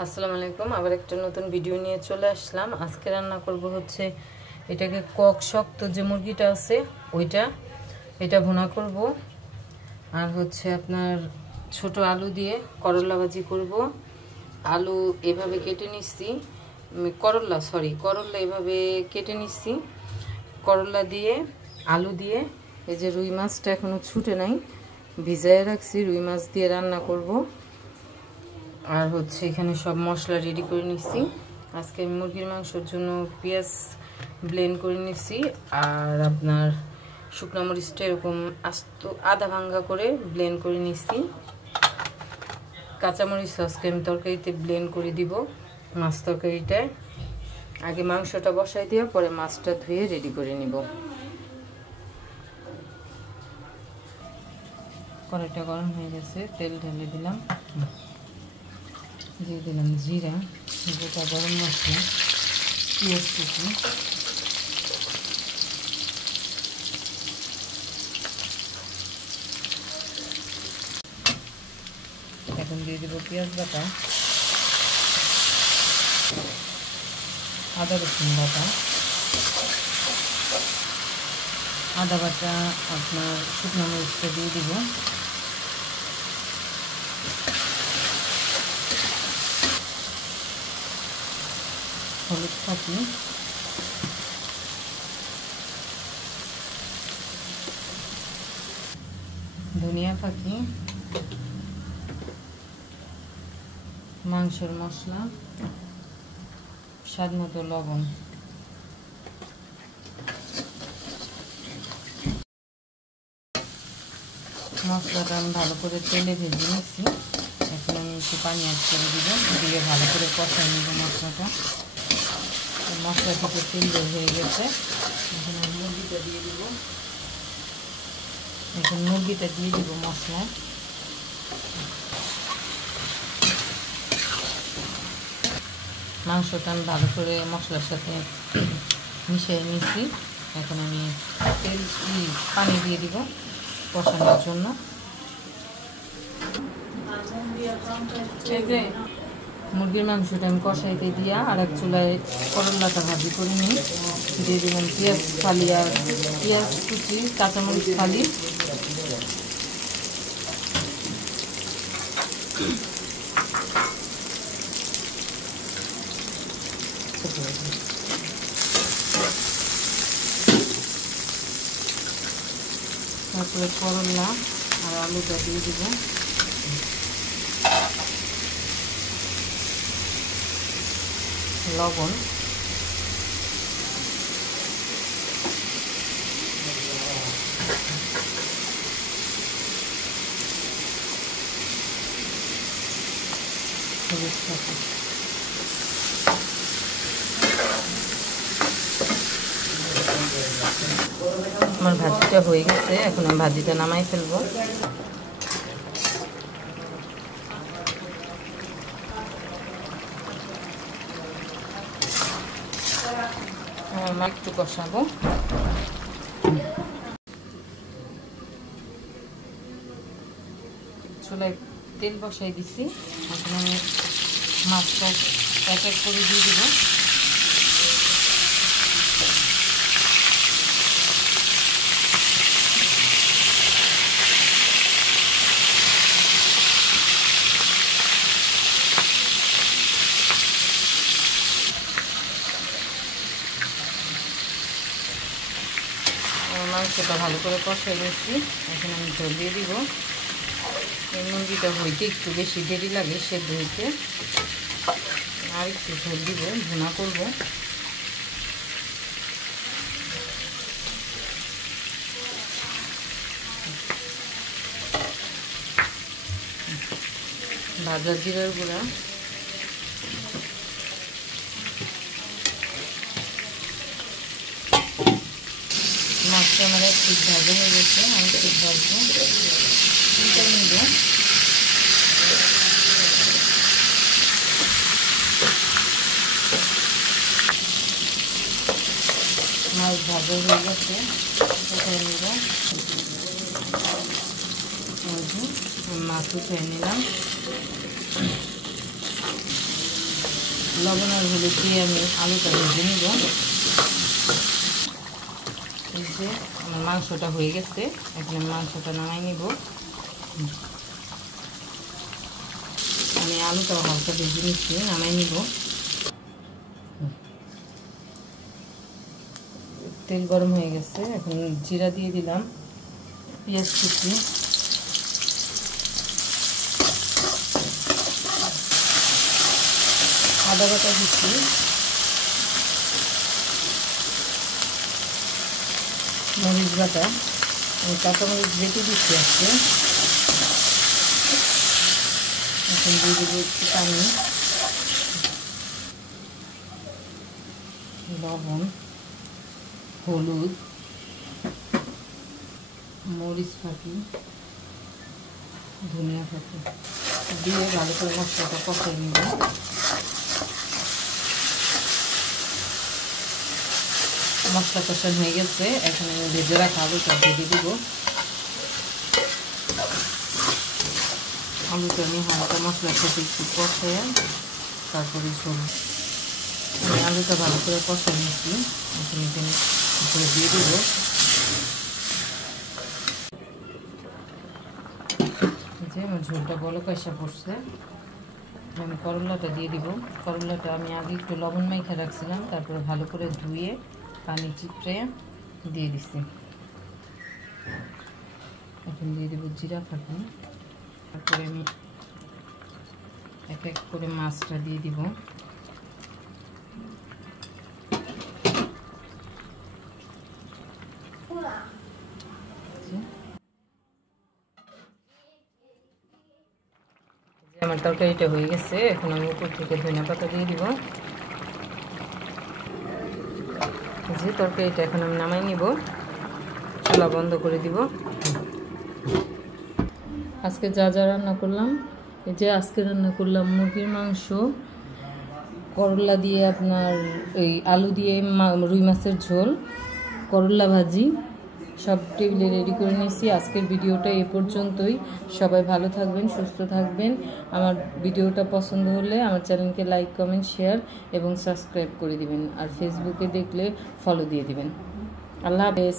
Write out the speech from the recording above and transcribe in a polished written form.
আসসালামু আলাইকুম। আবার একটা নতুন ভিডিও নিয়ে চলে আসলাম। আজকে রান্না করব হচ্ছে এটাকে কক শক্ত যে মুরগিটা আছে এটা ভুনা করব। আর হচ্ছে আপনার ছোট আলু দিয়ে করলা ভাজি করব। আলু এভাবে কেটে নিচ্ছি, করলা এভাবে কেটে নিচ্ছি। করলা দিয়ে আলু দিয়ে এই যে রুই মাছটা এখনো ছুটে নাই, ভিজায় রাখছি, রুই মাছ দিয়ে রান্না করব। আর হচ্ছে এখানে সব মশলা রেডি করে নিচ্ছি। আজকে আমি মুরগির মাংসের জন্য পেঁয়াজ ব্লেন্ড করে নিচ্ছি, আর আপনার শুকনো মরিচটা এরকম আস্ত আধা ভাঙ্গা করে ব্লেন্ড করে নিচ্ছি। কাঁচামরিচ আজকে আমি তরকারিতে ব্লেন্ড করে দিব। মাছ তরকারিটায় আগে মাংসটা বসাই দিয়ে পরে মাছটা ধুয়ে রেডি করে নিব। কড়াইটা গরম হয়ে গেছে, তেল ঢেলে দিলাম, দিয়ে দিলাম জিরা, গোটা গরম মশলা, পেঁয়াজ কুচি, এখন দিয়ে দেবো পেঁয়াজ বাটা, আদা রসুন বাটা, আদা বাটা, আপনার শুকনো মরিচটা দিয়ে দিব, হলুদ ফাঁকি, ধনিয়া ফাঁকি, মাংসের মশলা, স্বাদ মতো লবণ। মশলাটা আমি ভালো করে তেলে ভেজে নিচ্ছি। এখন আমি একটু পানি অ্যাড করে দিব, দিয়ে ভালো করে কষাই নেব মশলাটা। মশলা থেকে তেল বের হয়ে গেছে, এখন আমি মুরগিটা দিয়ে দিব। এখন মুরগিটা দিয়ে দিব মশলায়। মাংসটা আমি ভালো করে মশলার সাথে মিশিয়ে নিচ্ছি। এখন আমি পানি দিয়ে দিব কষানোর জন্য। মুরগির মাংসটা আমি কষাইতে দিয়া আর এক চুলায় করলাটা ভাজি করে নিই। দিয়ে দিলাম পেঁয়াজ ফালি আর পেঁয়াজ কুচি, কাঁচামরিচ ফালি, তারপরে করলা আর আলুটা দিয়ে দিব। লবণ, হলুদ ফাঁকি। আমার ভাজিটা হয়ে গেছে, এখন আমি ভাজিটা নামাই ফেলবো। একটু কষাবো। চুলায় তেল বসাই দিছি, এখন আমি মাছটা এক এক করে দিয়ে দিব। মাংসটা ভালো করে কষাই নিচ্ছি, এখন আমি ঝোল দিয়ে দিব। এই মুরগিটা হইতে একটু বেশি দেরি লাগে সেদ্ধ হইতে, আর একটু ঝোল দিব, ভুনা করব। ভাজা জিরার গুঁড়া, মাছটা আমার ঠিক ভাজা হয়ে গেছে, আমি ঠিক ভাজবো, চিন্তা নিব। মাছ ভাজা হয়ে গেছে, উঠিয়ে নিব। মাছ উঠিয়ে নিলাম। লবণ আর হলুদ দিয়ে আমি আলুটা ভেজে নিব। এই যে আমার মাংসটা হয়ে গেছে, এখন আমি মাংসটা নামাই নিব। আমি আলুটা হালকা ভেজে নিচ্ছি, নামাই নিব। তেল গরম হয়ে গেছে, এখন জিরা দিয়ে দিলাম, পেঁয়াজ কুচি, আদা বাটা দিচ্ছি, মরিচ বাটা, কাঁচামরিচ বেটে দিচ্ছি আজকে। এখন দিয়ে দেবো একটু পানি, লবণ, হলুদ, মরিচ ফাঁকি, ধনিয়া ফাঁকি দিয়ে ভালো করে মশলাটা কষিয়ে নিব। মশলা কষানো হয়ে গেছে, এখন আমি ভেজে রাখা আলুটা ভেজে দিব। আলুটা আমি হালকা মশলার সাথে একটু কষাই, তারপরে ঝোল। আমি আলুটা ভালো করে কষাই নিচ্ছি, এখন এখানে ঝোল দিয়ে দেব। যে আমার ঝোলটা বলক এসে পড়ছে, আমি করলাটা দিয়ে দিব। করলাটা আমি আগে একটু লবণ মাইখা রাখছিলাম, তারপরে ভালো করে ধুয়ে পানি চিপড়ে দিয়ে দিছি। এখন দিয়ে দেবো জিরা ফাঁকি, তারপরে আমি এক এক করে মাছটা দিয়ে দিব। আমার তরকারিটা হয়ে গেছে, এখন আমি উপর থেকে ধনিয়া পাতা দিয়ে দিব। যে তরকারিটা এখন আমি নামাই নিব, চুলা বন্ধ করে দিব। আজকে যা যা রান্না করলাম, এই যে আজকে রান্না করলাম মুরগির মাংস, করলা দিয়ে আপনার এই আলু দিয়ে রুই মাছের ঝোল, করলা ভাজি, সব টেবিলে রেডি করে নিয়েছি। আজকের ভিডিওটা এ পর্যন্তই। সবাই ভালো থাকবেন, সুস্থ থাকবেন। আমার ভিডিওটা পছন্দ হলে আমার চ্যানেলকে লাইক, কমেন্ট, শেয়ার এবং সাবস্ক্রাইব করে দিবেন। আর ফেসবুকে দেখলে ফলো দিয়ে দিবেন। আল্লাহ হাফেজ।